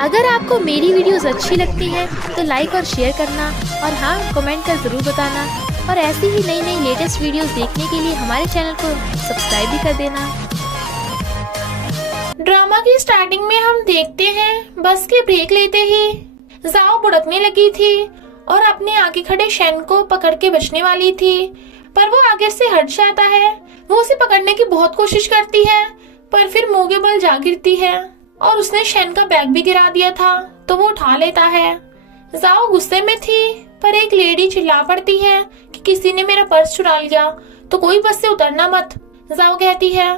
अगर आपको मेरी वीडियोस अच्छी लगती हैं तो लाइक और शेयर करना और हाँ कमेंट कर ज़रूर बताना और ऐसी ही नई नई लेटेस्ट वीडियोस देखने के लिए हमारे चैनल को सब्सक्राइब भी कर देना। ड्रामा की स्टार्टिंग में हम देखते हैं बस के ब्रेक लेते ही जाओ बुड़कने लगी थी और अपने आगे खड़े शैन को पकड़ के बचने वाली थी, पर वो आगे से हट जाता है। वो उसे पकड़ने की बहुत कोशिश करती है पर फिर मुंह के बल जा गिरती है और उसने शैन का बैग भी गिरा दिया था तो वो उठा लेता है। जाओ गुस्से में थी पर एक लेडी चिल्ला पड़ती है कि किसी ने मेरा पर्स चुरा लिया तो कोई बस से उतरना मत। जाओ कहती है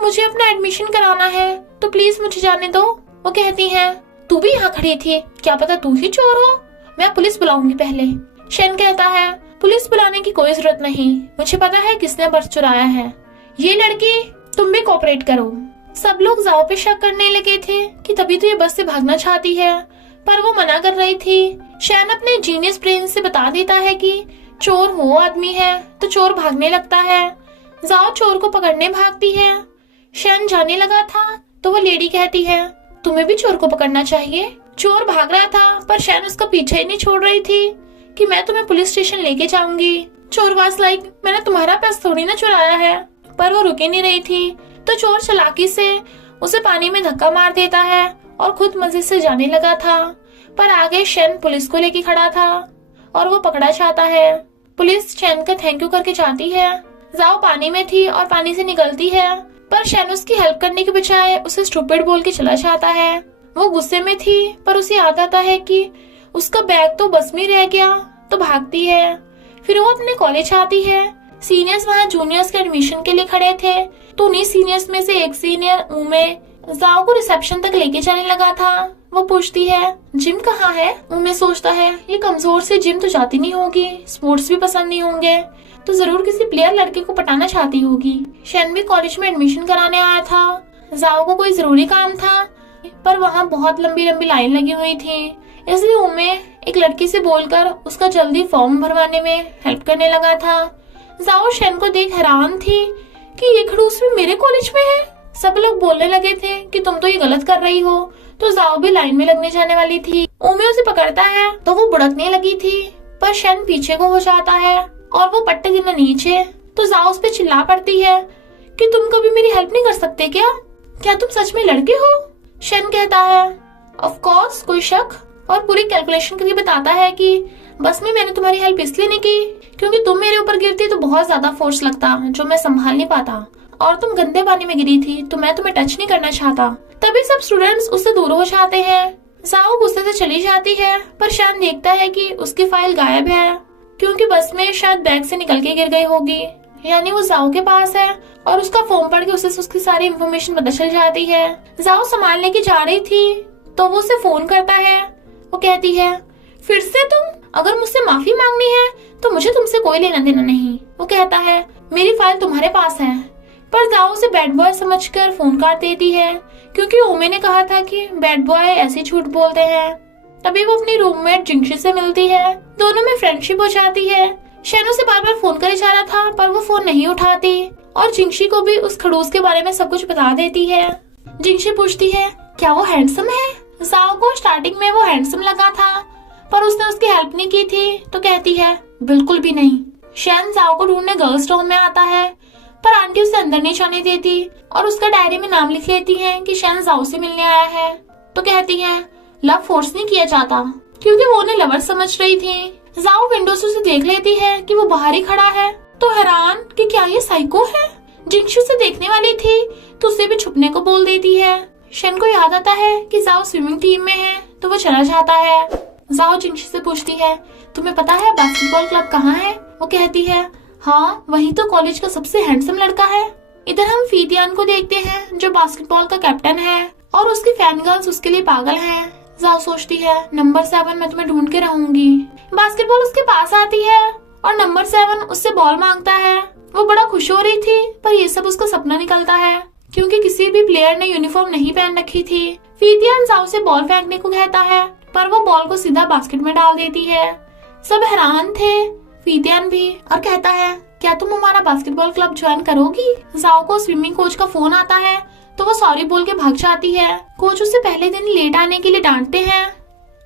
मुझे अपना एडमिशन कराना है तो प्लीज मुझे जाने दो। वो कहती है तू भी यहाँ खड़ी थी, क्या पता तू ही चोर हो, मैं पुलिस बुलाऊंगी पहले। शैन कहता है पुलिस बुलाने की कोई जरूरत नहीं, मुझे पता है किसने पर्स चुराया है। ये लड़की तुम भी कोऑपरेट करो। सब लोग जाओ पे शक करने लगे थे कि तभी तो ये बस से भागना चाहती है, पर वो मना कर रही थी। शैन अपने जीनियस ब्रेन से बता देता है कि चोर वो आदमी है तो चोर भागने लगता है। जाओ चोर को पकड़ने भागती है। शैन जाने लगा था तो वो लेडी कहती है तुम्हें भी चोर को पकड़ना चाहिए। चोर भाग रहा था पर शैन उसका पीछे ही नहीं छोड़ रही थी कि मैं तुम्हें पुलिस स्टेशन लेके जाऊंगी। चोर वाज लाइक मैंने तुम्हारा पर्स थोड़ी ना चुराया है, पर वो रुके नहीं रही थी तो चोर चालाकी से उसे पानी में धक्का मार देता है और खुद मजे से जाने लगा था। पर आगे शैन पुलिस को लेके खड़ा था और वो पकड़ा चाहता है। पुलिस शैन का थैंक यू करके जाती है। जाओ पानी में थी और पानी से निकलती है पर शैन उसकी हेल्प करने के बजाय उसे स्टूपिड बोल के चला जाता है। वो गुस्से में थी पर उसे याद आता है कि उसका बैग तो बस में रह गया तो भागती है। फिर वो अपने कॉलेज आती है। सीनियर्स वहाँ जूनियर्स के एडमिशन के लिए खड़े थे तो उन्हीं सीनियर्स में से एक सीनियर उमे जाओ को रिसेप्शन तक लेके जाने लगा था। वो पूछती है जिम कहाँ है। उमे सोचता है ये कमजोर से जिम तो जाती नहीं होगी, स्पोर्ट्स भी पसंद नहीं होंगे तो जरूर किसी प्लेयर लड़के को पटाना चाहती होगी। शैन भी कॉलेज में एडमिशन कराने आया था। जाओ को कोई जरूरी काम था पर वहाँ बहुत लंबी लंबी लाइन लगी हुई थी, इसलिए उमे एक लड़की से बोलकर उसका जल्दी फॉर्म भरवाने में हेल्प करने लगा था। जाओ शैन को देख हैरान थी कि ये खड़ूस भी मेरे कॉलेज में है। सब लोग बोलने लगे थे कि तुम तो ये गलत कर रही हो, तो जाओ भी लाइन में लगने जाने वाली थी। उमे उसे पकड़ता है तो वो बुड़कने लगी थी पर शैन पीछे को हो जाता है और वो पट्टे गिरना नीचे तो जाओ उस पे चिल्ला पड़ती है कि तुम कभी मेरी हेल्प नहीं कर सकते क्या तुम सच में लड़के हो। शैन कहता है ऑफ कोर्स, कोई शक, और पूरी कैलकुलेशन करके बताता है कि बस में मैंने तुम्हारी हेल्प इसलिए नहीं की क्योंकि तुम मेरे ऊपर गिरती तो बहुत ज्यादा फोर्स लगता जो मैं संभाल नहीं पाता, और तुम गंदे पानी में गिरी थी तो मैं तुम्हें टच नहीं करना चाहता। तभी सब स्टूडेंट्स उससे दूर हो जाते हैं। जाओ गुस्से से चली जाती है पर शैन देखता है कि उसकी फाइल गायब है क्योंकि बस में शायद बैग से निकल के गिर गई होगी, यानी वो जाओ के पास है और उसका फॉर्म पढ़ के उसे उसकी सारी इन्फॉर्मेशन पता चल जाती है। जाओ संभालने की जा रही थी तो वो उसे फोन करता है। वो कहती है फिर से तुम, अगर मुझसे माफी मांगनी है तो मुझे तुमसे कोई लेना देना नहीं। वो कहता है मेरी फाइल तुम्हारे पास है, पर जाओ उसे बैड बॉय समझकर फोन काट देती है क्योंकि ओमे ने कहा था कि बैड बॉय ऐसे झूठ बोलते हैं। तभी वो अपनी रूममेट जिंगशी से मिलती है, दोनों में फ्रेंडशिप हो जाती है। शैन उसे बार बार फोन करे जा रहा था पर वो फोन नहीं उठाती और जिंगशी को भी उस खड़ूस के बारे में सब कुछ बता देती है। जिंगशी पूछती है क्या वो हैंडसम है। जाओ को स्टार्टिंग में वो हैंडसम लगा था पर उसने उसकी हेल्प नहीं की थी तो कहती है बिल्कुल भी नहीं। शैन जाओ को ढूंढने गर्ल्स रूम में आता है पर आंटी उसे अंदर नहीं जाने देती और उसका डायरी में नाम लिख लेती है कि शैन जाओ से मिलने आया है। तो कहती है लव फोर्स नहीं किया जाता क्योंकि वो उन्हें लवर समझ रही थी। जाओ विंडो से उसे देख लेती है कि वो बाहर ही खड़ा है तो हैरान कि क्या ये साइको है। जिंगशी उसे देखने वाली थी तो उसे भी छुपने को बोल देती है। शैन को याद आता है कि जाओ स्विमिंग टीम में है तो वो चला जाता है। जाओ जिंगशी से पूछती है तुम्हें पता है बास्केटबॉल क्लब कहाँ है। वो कहती है हाँ वही तो कॉलेज का सबसे हैंडसम लड़का है। इधर हम फीतियान को देखते हैं जो बास्केटबॉल का कैप्टन है और उसकी फैन गर्ल्स उसके लिए पागल हैं। जाओ सोचती है नंबर 7 मैं तुम्हें ढूंढ के रहूंगी। बास्केटबॉल उसके पास आती है और नंबर 7 उससे बॉल मांगता है। वो बड़ा खुश हो रही थी पर ये सब उसका सपना निकलता है क्योंकि किसी भी प्लेयर ने यूनिफॉर्म नहीं पहन रखी थी। फीतियान जाओ से बॉल फेंकने को कहता है पर वो बॉल को सीधा बास्केट में डाल देती है। सब हैरान थे, फीतियान भी, और कहता है क्या तुम हमारा बास्केटबॉल क्लब ज्वाइन करोगी। जाओ को स्विमिंग कोच का फोन आता है तो वो सॉरी बोल के भाग जाती है। कोच उसे पहले दिन लेट आने के लिए डांटते हैं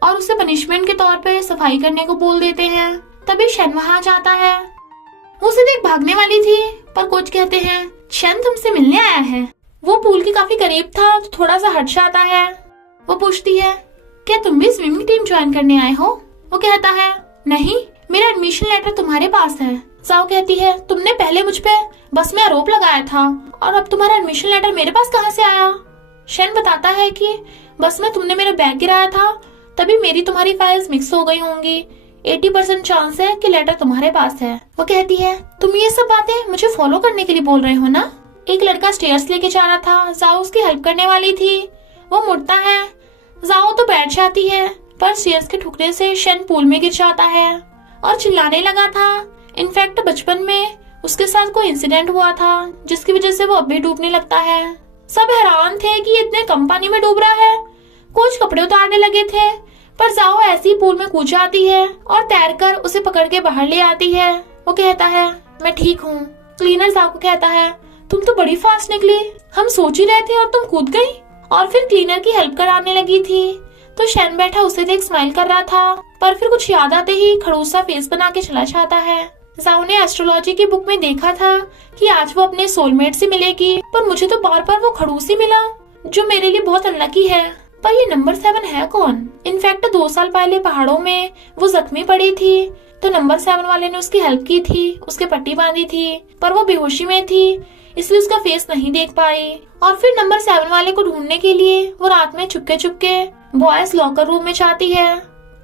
और उसे पनिशमेंट के तौर पे सफाई करने को बोल देते हैं। तभी शन वहाँ जाता है। वो उसे देख भागने वाली थी, पर कोच कहते हैं शन तुमसे मिलने आया है। वो पूल के काफी करीब था तो थोड़ा सा हट जाता है। वो पूछती है क्या तुम भी स्विमिंग टीम ज्वाइन करने आए हो? वो कहता है नहीं, मेरा एडमिशन लेटर तुम्हारे पास है। जाओ कहती है तुमने पहले मुझ पे बस में आरोप लगाया था और अब तुम्हारा एडमिशन लेटर मेरे पास कहाँ से आया? शन बताता है कि बस में तुमने मेरा बैग गिराया था, तभी मेरी तुम्हारी फाइल्स मिक्स हो गई होंगी। 80% चांस है कि लेटर तुम्हारे पास है। वो कहती है तुम ये सब बातें मुझे फॉलो करने के लिए बोल रहे हो ना? एक लड़का स्टेयर्स लेके जा रहा था, जाओ उसकी हेल्प करने वाली थी। वो मुड़ता है, जाओ तो बैठ जाती है, पर स्टेयर्स के ठुकने से शन पूल में गिर जाता है और चिल्लाने लगा था। इनफैक्ट बचपन में उसके साथ कोई इंसिडेंट हुआ था जिसकी वजह से वो अब भी डूबने लगता है। सब हैरान थे कि इतने कम पानी में डूब रहा है। कुछ कपड़े उतारने लगे थे, पर जाओ ऐसी पूल में कूद जाती है और तैरकर उसे पकड़ के बाहर ले आती है। वो कहता है मैं ठीक हूँ। क्लीनर जाओ को कहता है तुम तो बड़ी फास्ट निकली, हम सोच ही रहे थे और तुम कूद गई। और फिर क्लीनर की हेल्प कराने लगी थी तो शन बैठा उसे देख स्माइल कर रहा था, पर फिर कुछ याद आते ही खड़ूस सा फेस बना के चला जाता है। जाओ ने एस्ट्रोलॉजी की बुक में देखा था कि आज वो अपने सोलमेट से मिलेगी, पर मुझे तो बार बार वो खड़ूस ही मिला, जो मेरे लिए बहुत अनलकी है। पर ये नंबर 7 है कौन? इनफैक्ट 2 साल पहले पहाड़ों में वो जख्मी पड़ी थी तो नंबर 7 वाले ने उसकी हेल्प की थी, उसके पट्टी बांधी थी, पर वो बेहोशी में थी इसलिए उसका फेस नहीं देख पाई। और फिर नंबर 7 वाले को ढूंढने के लिए वो रात में Chupke Chupke boys locker room में जाती है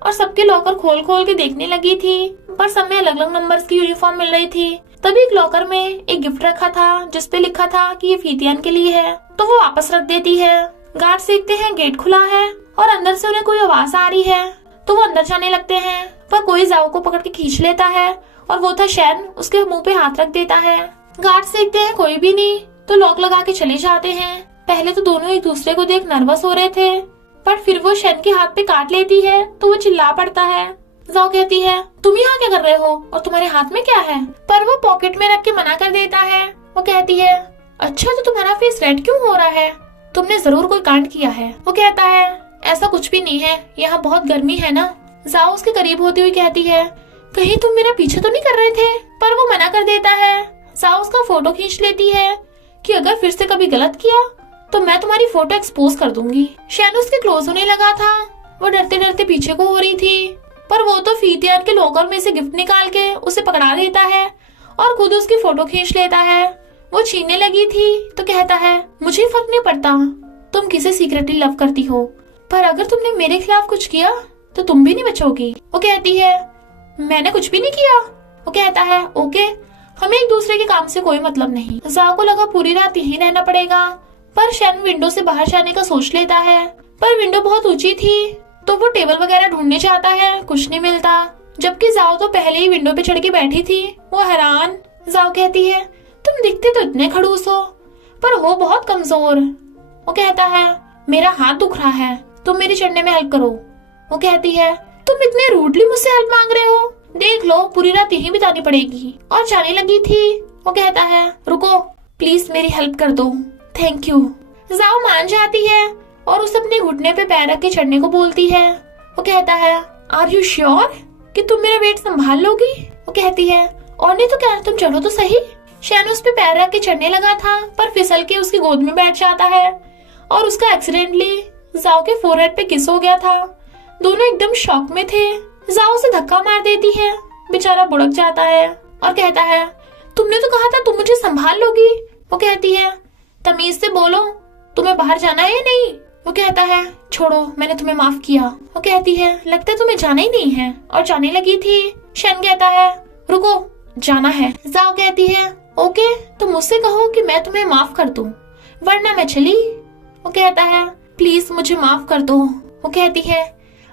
और सबके लॉकर खोल खोल के देखने लगी थी, पर सब में अलग अलग नंबर्स की यूनिफॉर्म मिल रही थी। तभी एक लॉकर में एक गिफ्ट रखा था जिसपे लिखा था कि ये फीतियान के लिए है, तो वो वापस रख देती है। गार्ड देखते हैं गेट खुला है और अंदर से उन्हें कोई आवाज आ रही है, तो वो अंदर जाने लगते हैं, पर कोई जाओ को पकड़ के खींच लेता है और वो था शन, उसके मुंह पे हाथ रख देता है। गार्ड देखते हैं कोई भी नहीं तो लॉक लगा के चले जाते हैं। पहले तो दोनों एक दूसरे को देख नर्वस हो रहे थे, पर फिर वो शन के हाथ पे काट लेती है तो वो चिल्ला पड़ता है। जाओ कहती है तुम यहाँ क्या कर रहे हो और तुम्हारे हाथ में क्या है? पर वो पॉकेट में रख के मना कर देता है। वो कहती है अच्छा तो तुम्हारा फेस रेड क्यों हो रहा है? तुमने जरूर कोई कांड किया है। वो कहता है ऐसा कुछ भी नहीं है, यहाँ बहुत गर्मी है ना। जाओ उसके करीब होती हुई कहती है कहीं तुम मेरा पीछे तो नहीं कर रहे थे? पर वो मना कर देता है। जाओ उसका फोटो खींच लेती है कि अगर फिर से कभी गलत किया तो मैं तुम्हारी फोटो एक्सपोज कर दूंगी। शन उसके क्लोज होने लगा था, वो डरते डरते पीछे को हो रही थी, पर वो तो फीतियान के लॉकर में से गिफ्ट निकाल के उसे पकड़ा देता है और खुद उसकी फोटो खींच लेता है। वो छीनने लगी थी तो कहता है मुझे फर्क नहीं पड़ता तुम किसे सीक्रेटली लव करती हो, पर अगर तुमने मेरे खिलाफ कुछ किया तो तुम भी नहीं बचोगी। वो कहती है मैंने कुछ भी नहीं किया। वो कहता है ओके, हमें एक दूसरे के काम से कोई मतलब नहीं। जाओ को लगा पूरी रात यहीं रहना पड़ेगा, पर शन विंडो से बाहर जाने का सोच लेता है, पर विंडो बहुत ऊंची थी तो वो टेबल वगैरह ढूंढने जाता है, कुछ नहीं मिलता। जबकि जाओ तो पहले ही विंडो पे चढ़ के बैठी थी। वो हैरान। जाओ कहती है तुम दिखते तो इतने खड़ूस हो पर हो बहुत कमजोर। वो कहता है मेरा हाथ दुख रहा है, तुम मेरी चढ़ने में हेल्प करो। वो कहती है तुम इतने रूडली मुझसे हेल्प मांग रहे हो, देख लो पूरी रात यहीं बितानी पड़ेगी। और जाने लगी थी। वो कहता है रुको प्लीज मेरी हेल्प कर दो, थैंक यू। जाओ मान जाती है और उसे अपने घुटने पे पैर रख के चढ़ने को बोलती है। वो कहता है आर यू श्योर कि तुम मेरा वेट संभाल लोगी? वो कहती है और नहीं तो क्या, तुम चढ़ो तो सही। शन उस पे पैर रख के चढ़ने लगा था, पर फिसल के उसकी गोद में बैठ जाता है और उसका एक्सीडेंटली जाओ के फोरहेड पे किस हो गया था। दोनों एकदम शॉक में थे। जाओ उसे धक्का मार देती है, बेचारा बुड़क जाता है और कहता है तुमने तो कहा था तुम मुझे संभाल लोगी। वो कहती है तमीज से बोलो, तुम्हें बाहर जाना है या नहीं? वो कहता है छोड़ो मैंने तुम्हें माफ किया। वो कहती है लगता है तुम्हें जाना ही नहीं है, और जाने लगी थी। शन कहता है रुको जाना है। जाओ कहती है ओके तो मुझसे कहो कि मैं तुम्हें माफ कर दूं, वरना मैं चली। वो कहता है प्लीज मुझे माफ कर दो। वो कहती है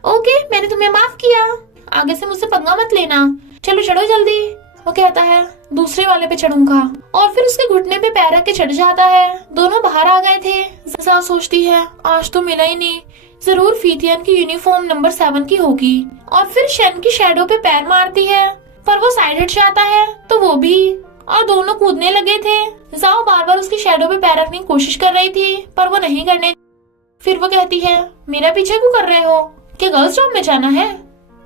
ओके मैंने तुम्हें माफ किया, आगे से मुझसे पंगा मत लेना, चलो चढ़ो जल्दी। वो कहता है दूसरे वाले पे चढ़ूंगा, और फिर उसके घुटने पे पैर रख के चढ़ जाता है। दोनों बाहर आ गए थे। जाओ सोचती है आज तो मिला ही नहीं, जरूर फीतियान की यूनिफॉर्म नंबर 7 की होगी। और फिर शन की शैडो पे पैर मारती है, पर वो साइड हट जाता है तो वो भी और दोनों कूदने लगे थे। जाओ बार बार उसकी शैडो पे पैर रखने की कोशिश कर रही थी पर वो नहीं करने। फिर वो कहती है मेरा पीछे क्यों कर रहे हो, क्या गर्ल्स डॉम में जाना है?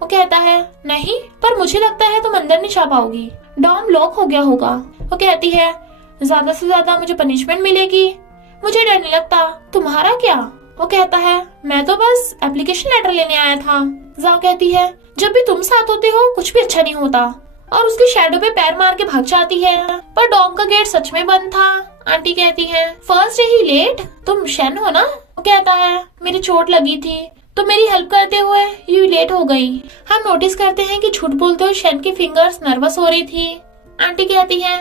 वो कहता है नहीं, पर मुझे लगता है तुम अंदर नहीं जा पाओगी, डॉम लॉक हो गया होगा। वो कहती है ज्यादा से ज्यादा मुझे पनिशमेंट मिलेगी, मुझे डर नहीं लगता, तुम्हारा क्या? वो कहता है मैं तो बस एप्लीकेशन लेटर लेने आया था। जाओ कहती है जब भी तुम साथ होते हो कुछ भी अच्छा नहीं होता, और उसकी शैडो पे पैर मार के भाग जाती है। पर डॉम का गेट सच में बंद था। आंटी कहती है फर्स्ट डे ही लेट, तुम शन हो ना? वो कहता है मेरी चोट लगी थी तो मेरी हेल्प करते हुए यू लेट हो गई। हम नोटिस करते हैं कि झूठ बोलते हुए शन की फिंगर्स नर्वस हो रही थी। आंटी कहती है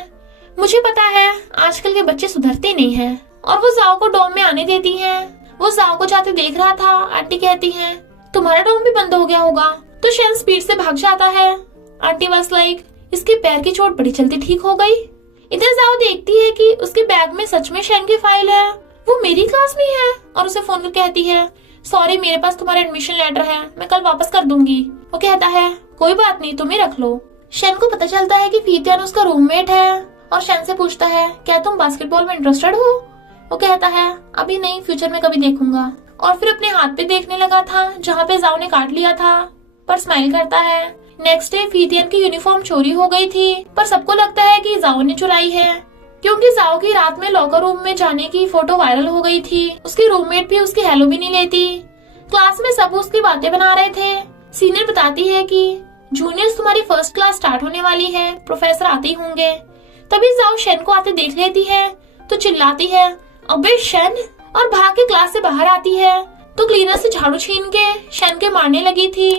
मुझे पता है आजकल के बच्चे सुधरते नहीं हैं, और वो जाओ को डॉम में आने देती है। वो जाओ को जाते देख रहा था। आंटी कहती है तुम्हारा डॉम भी बंद हो गया होगा, तो शन स्पीड से भाग जाता है। आंटी वाज लाइक इसके पैर की चोट बड़ी जल्दी ठीक हो गई। इधर जाओ देखती है कि उसके बैग में सच में शन की फाइल है, वो मेरी क्लास में है, और उसे फोन कर कहती है सॉरी मेरे पास तुम्हारा एडमिशन लेटर है, मैं कल वापस कर दूंगी। वो कहता है कोई बात नहीं तुम ही रख लो। शन को पता चलता है कि फीतियान उसका रूममेट है, और शन से पूछता है क्या तुम बास्केटबॉल में इंटरेस्टेड हो? वो कहता है अभी नहीं, फ्यूचर में कभी देखूंगा। और फिर अपने हाथ पे देखने लगा था जहाँ पे जाओ ने काट लिया था, पर स्माइल करता है। नेक्स्ट डे फीतियन की यूनिफॉर्म चोरी हो गई थी, पर सबको लगता है कि जाओ ने चुराई है, क्योंकि जाओ की रात में लॉकर रूम में जाने की फोटो वायरल हो गई थी। उसकी रूममेट भी उसकी हेलो भी नहीं लेती। क्लास में सब उसकी बातें बना रहे थे। सीनियर बताती है कि जूनियर्स तुम्हारी फर्स्ट क्लास स्टार्ट होने वाली है, प्रोफेसर आते ही होंगे। तभी जाओ शन को आते देख लेती है तो चिल्लाती है अबे शन, और भाग के क्लास से बाहर आती है तो क्लीनर से झाड़ू छीन के शन के मारने लगी थी।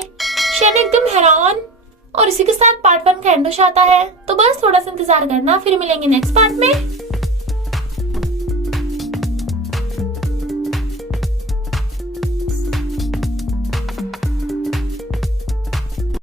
शन एकदम हैरान। और इसी के साथ पार्ट 1 का एंड हो जाता है। तो बस थोड़ा सा इंतजार करना, फिर मिलेंगे नेक्स्ट पार्ट में।